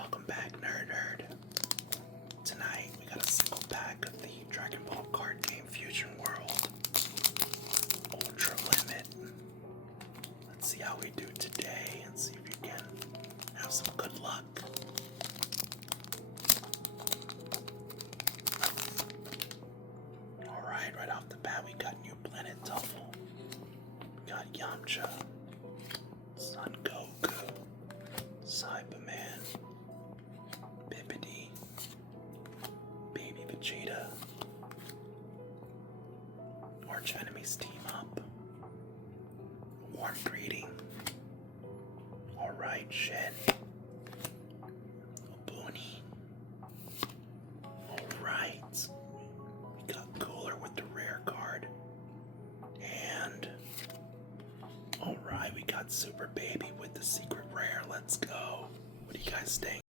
Welcome back, Nerd. Tonight we got a single pack of the Dragon Ball card game Fusion World Ultra Limit. Let's see how we do today and see if we can have some good luck. Alright, right off the bat we got New Planet Tuffle. We got Yamcha, Son Goku, Cyberman, Bippity, Baby Vegeta, Arch Enemies Team Up, Warm Greeting, Alright Shen, Obuni, Alright, we got Cooler with the rare card, and alright, we got Super Baby with the secret rare. Let's go. What do you guys think?